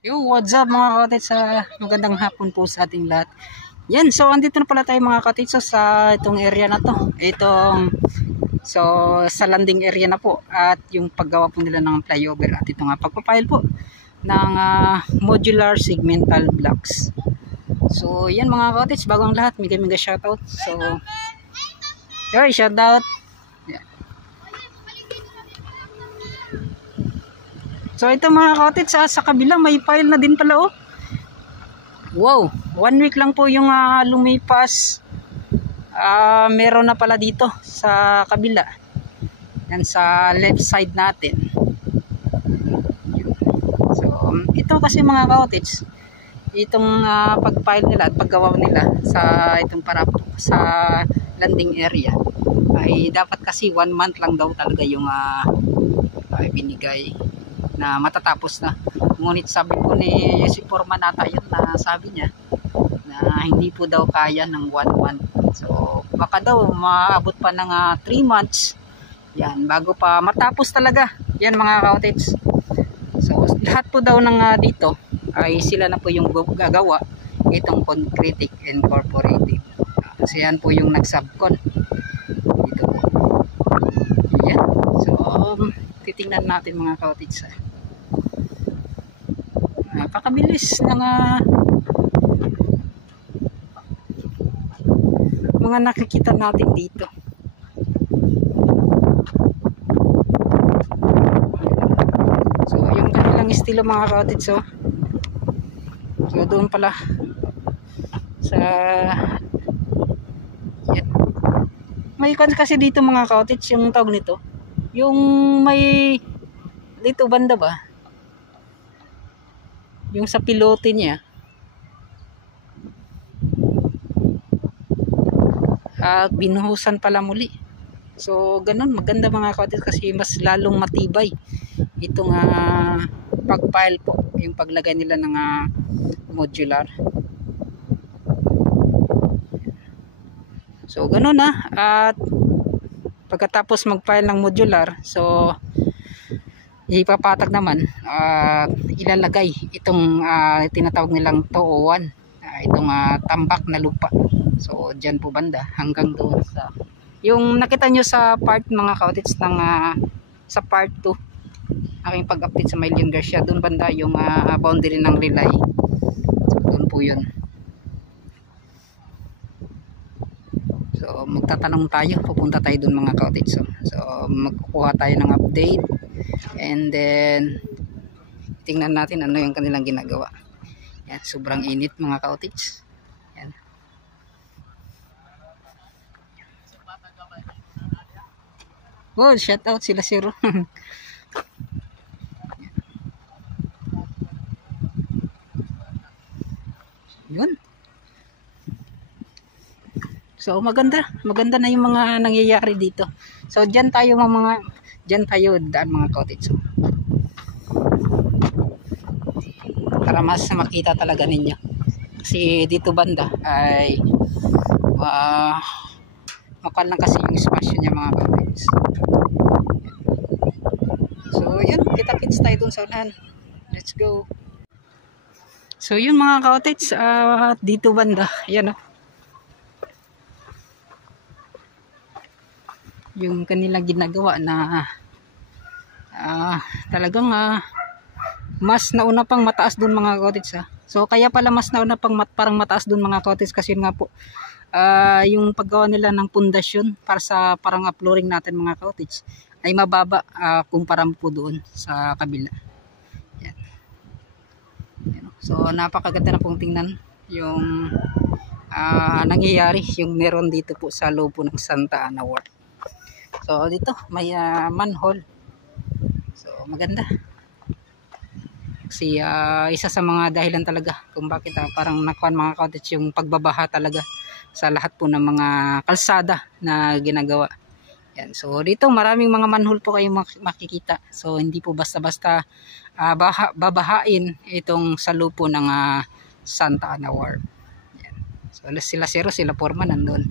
Yo, what's up mga cottage, sa magandang hapon po sa ating lahat. Yan, so andito na pala tayo mga cottage sa itong area na to. So sa landing area na po at yung paggawa po nila ng flyover at ito nga pagpapile po ng modular segmental blocks. So yan mga cottage, bago ang lahat, mega shoutout. So yoy, shoutout. So ito mga cottage, sa kabila may pile na din pala oh. Wow, 1 week lang po yung lumipas. Meron na pala dito sa kabila. Yan sa left side natin. So ito kasi mga cottage, itong pag-pile nila at paggawa nila sa itong para sa landing area ay dapat kasi 1 month lang daw talaga yung binigay na matatapos na. Ngunit sabi po ni si Foreman nata yun, na sabi niya na hindi po daw kaya ng 1 month. So baka daw maabot pa ng 3 months yan bago pa matapos talaga yan mga cottage. So lahat po daw ng dito ay sila na po yung gagawa itong Concretic Incorporated. Kasi yan po yung nagsubcon dito po. Yan. So titingnan natin mga cottage. Napakabilis ng mga nakikita natin dito. So yung kanilang estilo mga cottage, so doon pala sa yan. May kasi dito mga cottage, yung tawag nito, yung may dito banda ba, yung sa pilote niya at binuhusan pala muli. So ganun, maganda mga cottage kasi mas lalong matibay itong pag-pile po, yung paglagay nila ng modular. So ganun at pagkatapos mag-pile ng modular, so ipapatag naman ilalagay itong tinatawag nilang 201, itong tambak na lupa. So dyan po banda hanggang doon sa yung nakita nyo sa part mga cottage ng sa part 2 aking pag-update sa Maylin Garcia, doon banda yung boundary ng relay. So doon po yun. So magtatanong tayo, pupunta tayo doon mga cottage. So magkukuha tayo ng update and then tingnan natin ano yung kanilang ginagawa. Yan, sobrang init mga cottage. Yan. Oh, shout out sila Zero. Yun. So maganda na yung mga nangyayari dito. So diyan tayo daan mga cottage. So, para mas makita talaga ninyo. Kasi dito banda ay makal na kasi yung espasyo niya mga cottage. So yun, kita-kits tayo dun sa unahan. Let's go. So yun mga cottage, dito banda, ayan yung kanilang ginagawa na talagang mas nauna pang mataas dun mga cottage. So kaya pala mas nauna pang parang mataas dun mga cottage kasi nga po yung paggawa nila ng pundasyon para sa parang flooring natin mga cottage ay mababa kumpara po doon sa kabila. Yan. Yan. So napakaganda na pong tingnan yung nangyayari, yung meron dito po sa loob po ng Santa Ana Wharf. So dito may manhole. So maganda. Kasi isa sa mga dahilan talaga kung bakit parang nakuan mga cottage yung pagbabaha talaga sa lahat po ng mga kalsada na ginagawa. Yan. So dito maraming mga manhole po kayong makikita. So hindi po basta-basta babahain itong sa loob po ng Santa Ana Wharf. Yan. So sila Zero, sila Foreman nandun.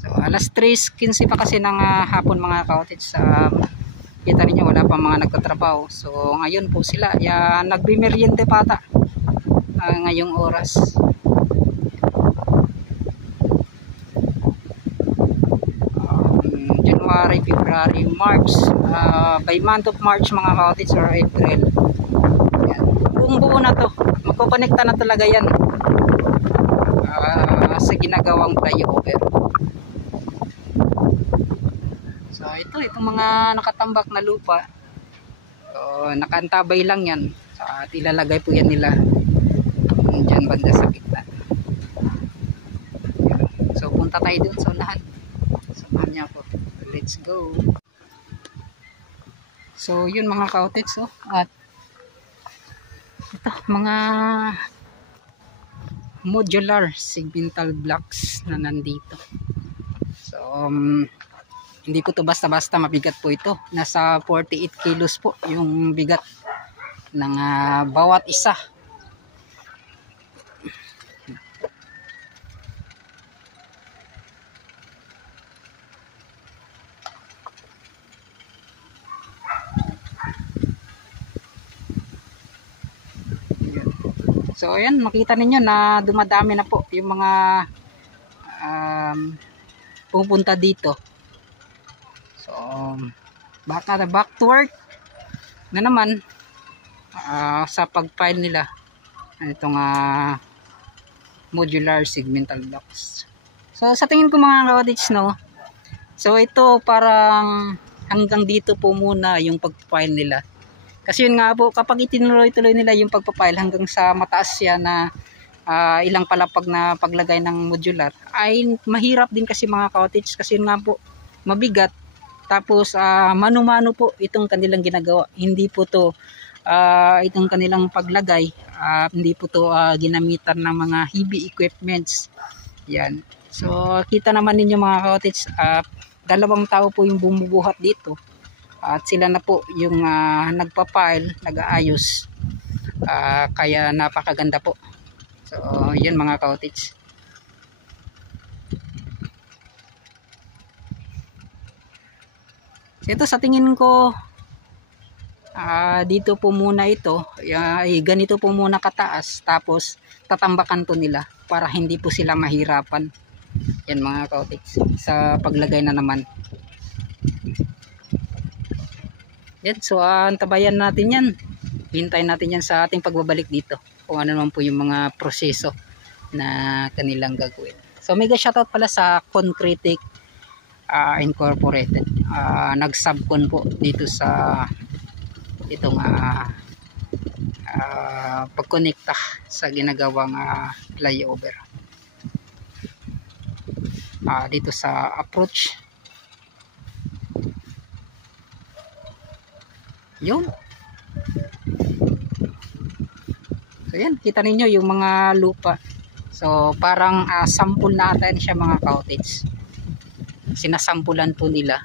So alas 3:15 pa kasi ng hapon mga cottage, kita niyo wala pa mga nagtatrabaho. So ngayon po sila nagbimeryente pata ngayong oras. January, February, March, by month of March mga ka-cottage, or April, yan, buong buo na to, magkukonekta na talaga yan sa ginagawang flyover. So itong mga nakatambak na lupa, so nakaantabay lang yan at ilalagay po yan nila dyan banda sa gitna. So punta tayo dun sa unahan, samahan niya ako, let's go. So yun mga ka-cottage, at ito mga modular segmental blocks na nandito. So hindi po to basta-basta, mabigat po ito, nasa 48 kilos po yung bigat ng bawat isa. So ayan, makita ninyo na dumadami na po yung mga pupunta dito. So baka back to work na naman sa pag-file nila itong modular segmental blocks. So sa tingin ko mga ka-cottage, no, so ito parang hanggang dito po muna yung pag-file nila. Kasi yun nga po, kapag itinuloy-tuloy nila yung pagpapile hanggang sa mataas siya na ilang palapag na paglagay ng modular, ay mahirap din kasi mga ka-cottage, kasi yun nga po, mabigat. Tapos mano-mano po itong kanilang ginagawa. Hindi po to itong kanilang paglagay, hindi po to ginamitan ng mga heavy equipments. Yan. So kita naman ninyo mga ka-cottage, dalawang tao po yung bumubuhat dito. At sila na po yung nagpa-file, nag-aayos. Kaya napakaganda po. So, yun mga ka-cottage. So, ito sa tingin ko, dito po muna ito, ganito po muna kataas. Tapos, tatambakan po nila para hindi po sila mahirapan. Yan mga ka-cottage. Sa paglagay na naman. Yan, so antabayan natin yan. Hintayin natin yan sa ating pagbabalik dito. Kung ano naman po yung mga proseso na kanilang gagawin. So mega shoutout pala sa Concretic Incorporated. Nag-subcon po dito sa itong pagkonekta sa ginagawang flyover. Dito sa approach. Yun. So yan, kita ninyo yung mga lupa. So parang sample natin siya mga ka-cottage. Sinasampulan po nila.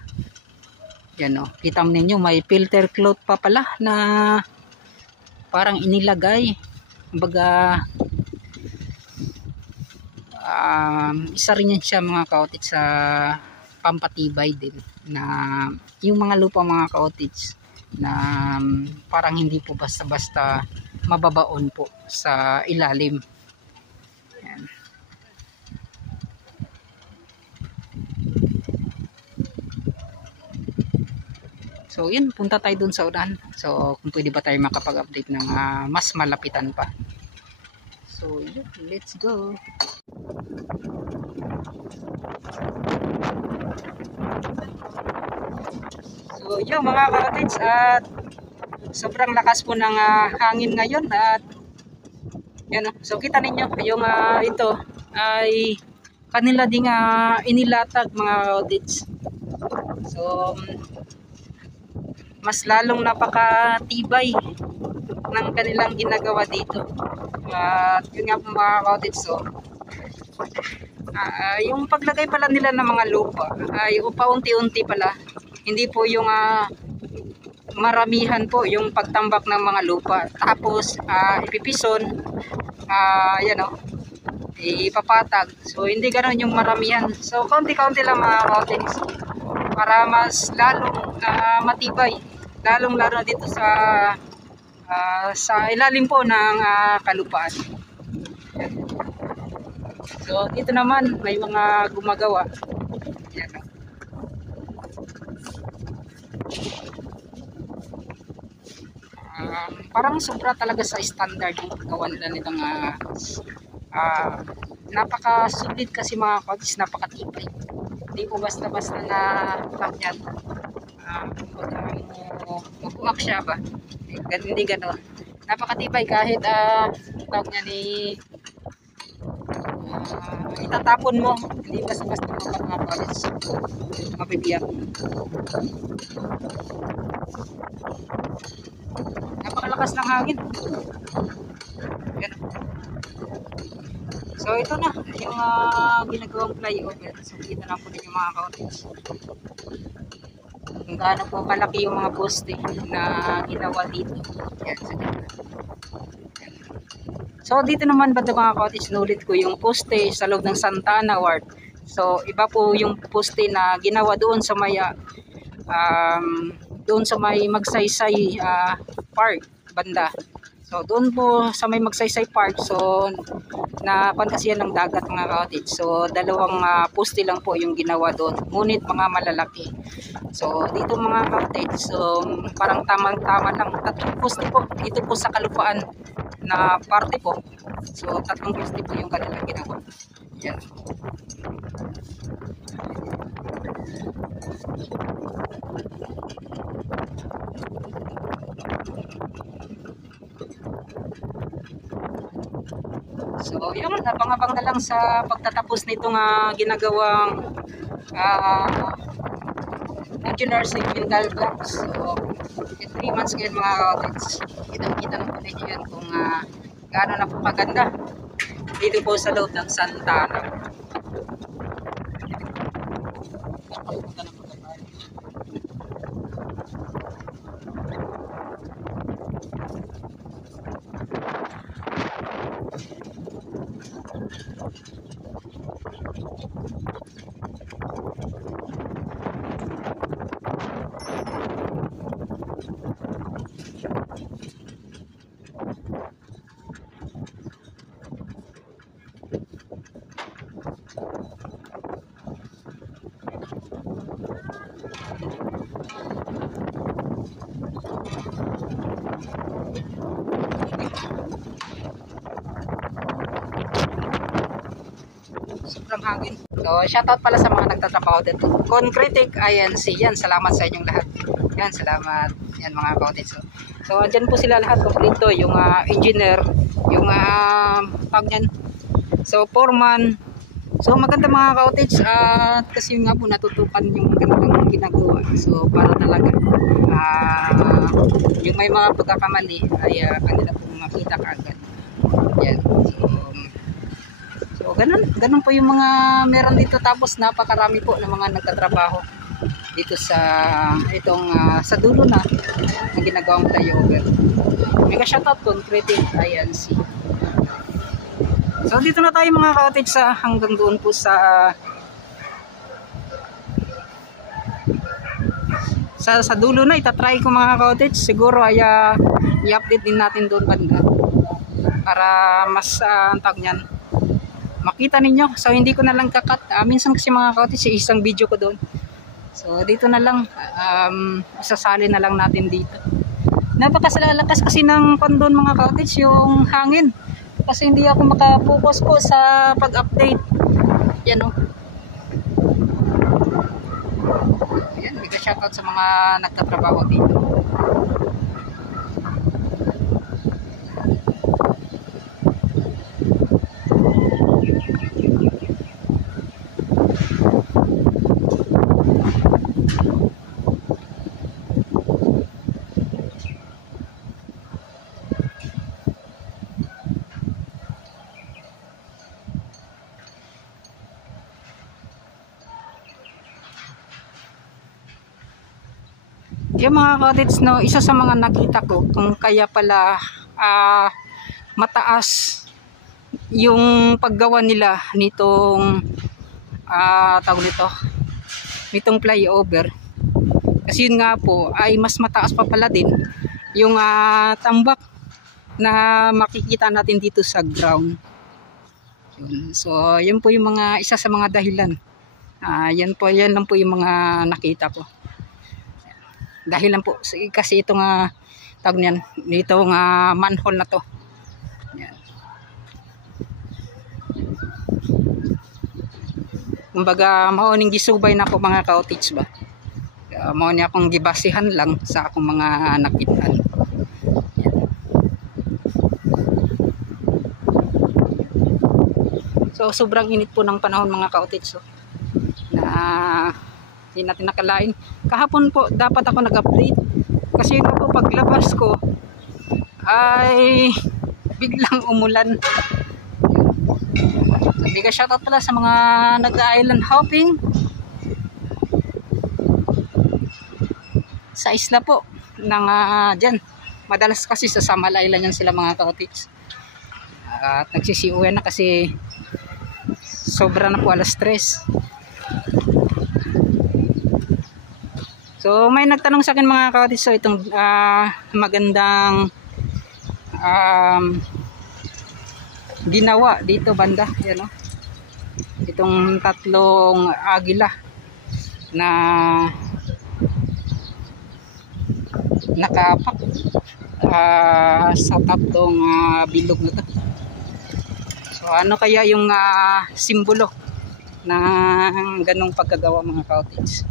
Yan o, kita ninyo may filter cloth pa pala na parang inilagay. Kumbaga isa rin yan siya mga ka-cottage sa pampatibay din na yung mga lupa mga ka-cottage na parang hindi po basta-basta mababaon po sa ilalim. Yan. So yun, punta tayo dun sa unahan. So kung pwede ba tayo makapag-update ng mas malapitan pa. So yun, let's go. So yun mga ka-cottage, at sobrang lakas po ng hangin ngayon, at yan, so kita ninyo yung ito ay kanila ding inilatag mga ka-cottage. So mas lalong napakatibay ng kanilang ginagawa dito. At yun nga po mga ka-cottage, so yung paglagay pala nila ng mga lupa ay paunti-unti pala. Hindi po yung maramihan po yung pagtambak ng mga lupa. Tapos ipipison, yan o, ipapatag. So hindi ganoon yung maramihan. So kaunti-kaunti lang mga ka-cottage. para mas lalong matibay, lalong lalo dito sa ilalim po ng kalupaan. So dito naman may mga gumagawa. Yan. Parang sobra talaga sa standard yung paggawa nila nitong napaka-solid kasi mga coach, napakatibay. Hindi po basta-basta na takyan. Mag-uak siya ba? Hindi gano'n. Napakatibay kahit tawag niya ni itatapon mo. Hindi basta-basta mga coach. Mabibiyak. Napakalakas ng hangin. Ganun. So ito na yung ginagawang flyover. So kita na po din yung mga cottage. Kung gaano po kalaki yung mga poste na ginawa dito. Yan, so, so dito naman ba mga cottage, nulit ko yung poste sa loob ng Santa Ana Ward. So iba po yung poste na ginawa doon sa may Magsaysay Park banda. So doon po sa may Magsaysay Park, so napan kasi yan ng dagat mga cottage. So dalawang poste lang po yung ginawa doon, ngunit mga malalaki. So dito mga cottage, so parang tamang-tama lang, tatlong poste po dito po sa kalupaan na parte po. So tatlong poste po yung kanilang ginawa. Yan. So yun, abang-abang na lang sa pagtatapos nitong ginagawang modular cylindrical blocks. So 3 months ngayon mga cottage. Kita na po ninyo yan kung gaano na po maganda dito po sa loob ng Santa Ana. Sobrang hangin. So, shoutout pala sa mga nagtatrabaho dito. Concretic INC. Yan, salamat sa inyong lahat. Yan, salamat. Yan mga cottage. So, andyan po sila lahat kompleto. Yung engineer, yung tawag yan. So, foreman. So, maganda mga cottage. Kasi nga po natutukan yung kanilang ginagawa. So, para talaga yung may mga pagkakamali ay kanila po makita kaagad. Yan. So, ganun po yung mga meron dito, tapos napakarami po ng mga nagtatrabaho dito sa itong sa dulo na ginagawang flyover. Mega shoutout Concretic INC. So dito na tayo mga cottage sa hanggang doon po sa dulo na. Itatry ko mga cottage, siguro ay i-update din natin doon banda para mas tawag niyan, makita ninyo. So hindi ko na lang kakat. Minsan kasi mga cottage isang video ko doon. So dito na lang isasali na lang natin dito. Napakasalakas kasi ng pandon mga cottage yung hangin. Kasi hindi ako makapokus po sa pag-update. Yan o. Yan, mega shoutout sa mga nagtatrabaho dito. Yung mga cottage, no, isa sa mga nakita ko kung kaya pala mataas yung paggawa nila nitong tawag nito, nitong flyover. Kasi yun nga po ay mas mataas pa pala din yung tambak na makikita natin dito sa ground. So yun po yung mga isa sa mga dahilan. Yan lang po yung mga nakita ko. Dahilan po kasi itong tawag niyan, itong manhole na to. Yan. Kumbaga mauning gisubay na po mga ka-outage ba. Mao niya akong gibasihan lang sa akong mga nakitaan. So sobrang init po ng panahon mga ka-outage. So, na hindi natin nakalain. Kahapon po dapat ako nag-update kasi yun po paglabas ko ay biglang umulan. So, bigay shoutout pala sa mga nag-island hopping sa isla po ng dyan. Madalas kasi sa Samal Island yan sila mga ka-outage. At nagsisiuwi na kasi sobra na po alas 3. So may nagtanong sa akin mga ka-outage, so itong magandang ginawa dito banda, yan o. Itong tatlong agila na nakapak sa tatlong bilog na to. So ano kaya yung simbolo ng ganong pagkagawa mga ka-outage?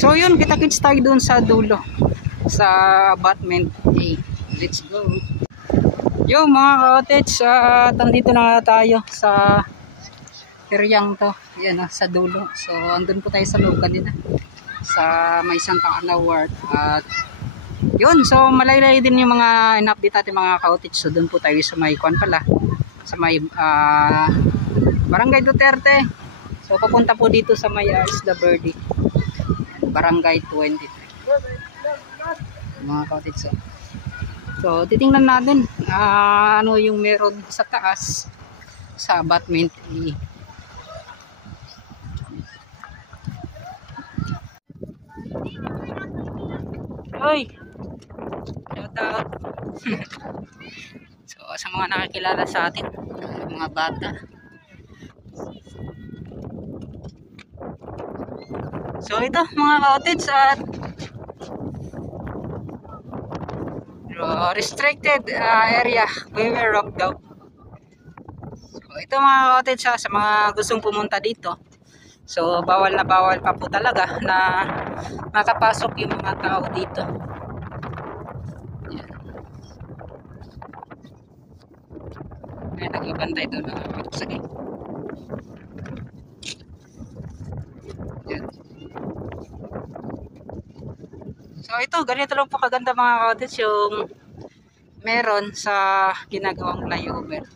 So yun, kita-kits tayo dun sa dulo sa abutment A. Let's go. Yo mga ka-outage, nandito na tayo sa eryang to. Yan sa dulo. So andun po tayo sa loob kanina sa may Santa Ana Ward. At yun, so malaylay din yung mga in-update natin mga ka-outage. So dun po tayo sa may kwan pala, sa may Barangay Duterte. So papunta po dito sa may Isla Verde, Barangay 23 mga ka-outage. So titingnan natin ano yung meron sa taas sa abutment E. Hoy, shout out. So sa mga nakakilala sa atin, mga bata. So ito mga ka-outage at restricted area, beware of dog. So ito mga ka-outage sa mga gustong pumunta dito. So bawal na bawal pa po talaga na makapasok yung mga tao dito. Yan. May nagbabantay doon na sa gate. Yan. So ito, ganito lang po kaganda mga ka-outage yung meron sa ginagawang flyover.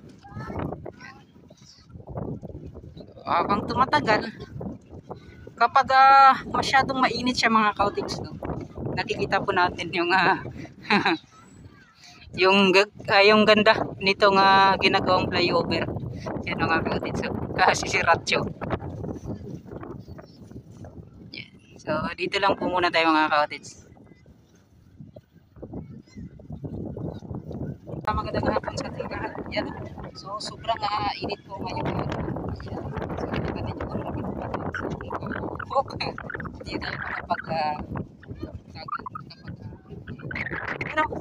So, habang tumatagal, kapag masyadong mainit siya mga ka-outage, no, nakikita po natin yung yung ganda nitong ginagawang flyover. Yan mga ka-outage. So, kasi si Ratcho. Yan. So dito lang po muna tayo mga ka-outage. Magandang hapon sa ating lahat. Yan. So sobrang init po ngayon. Yan. So ito din yung hindi tayo makapag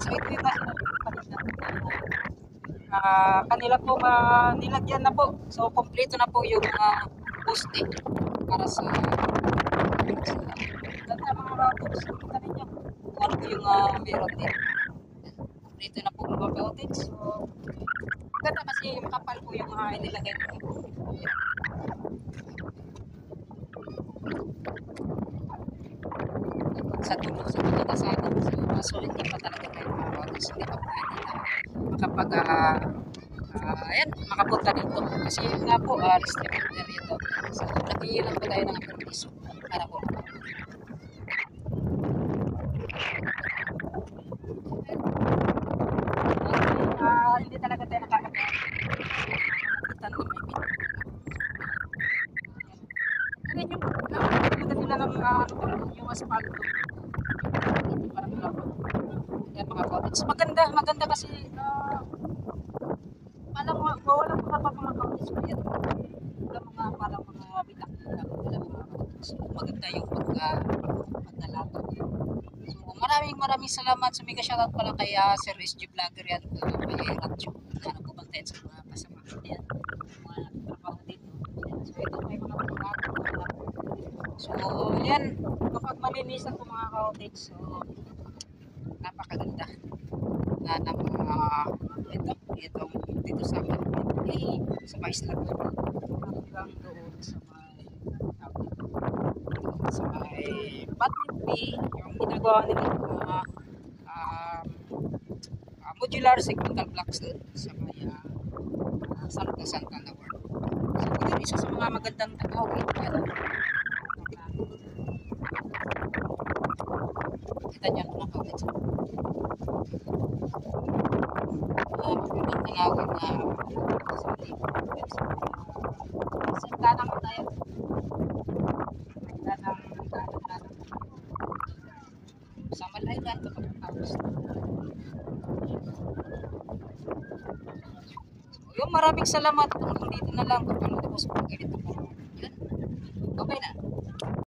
so ito yung kanila po nilagyan na po. So kompleto na po yung poste para sa ganda mga robots. Kita ninyo ano po yung meron din. Dito na po mga ka-outage. So ganda kasi makapal po yung inilagay ko. Sa tulog sa kita sa atin. So hindi pa talaga tayo mga ka-outage. Hindi pa po natin makapag Ayan, makapunta dito. Kasi yun nga po, restricted area to. So, nakihilang po tayo ng permiso para po. Hindi talaga tayo nakakita. Nakakita na may bit. Ano yung, madali lang ang yung asphalt. Hindi parang lapot. Yan mga cottage. Maganda kasi, alam mo, wala mga pagkamakaulis ko yan. Wala mga parang mga bitak. Wala mga so, maganda yung pagdalato. So, maraming salamat. So, mega shoutout pala kay Sir SG Vlogger yan. Kay Ratcho. Na nagpubantayan sa mga pasama. Yan. Mga trabaho dito. Yan. So, ito may mga so, yan. Kapag malinisan ko mga cottage. So, napakaganda. Na mga itong dito sa amin sa mais lang hanggang doon sa may Batnip yung ginagawa nila mga modular segmental blocks doon sa may Santa Santa World. So ito isa sa mga magandang tao kita niyo na kapit sa magandang tanawin na sa tanang tayo sa Malaylan ito pagkatapos yung maraming salamat hanggang dito na lang kung ano tapos pag ganito yun okay na.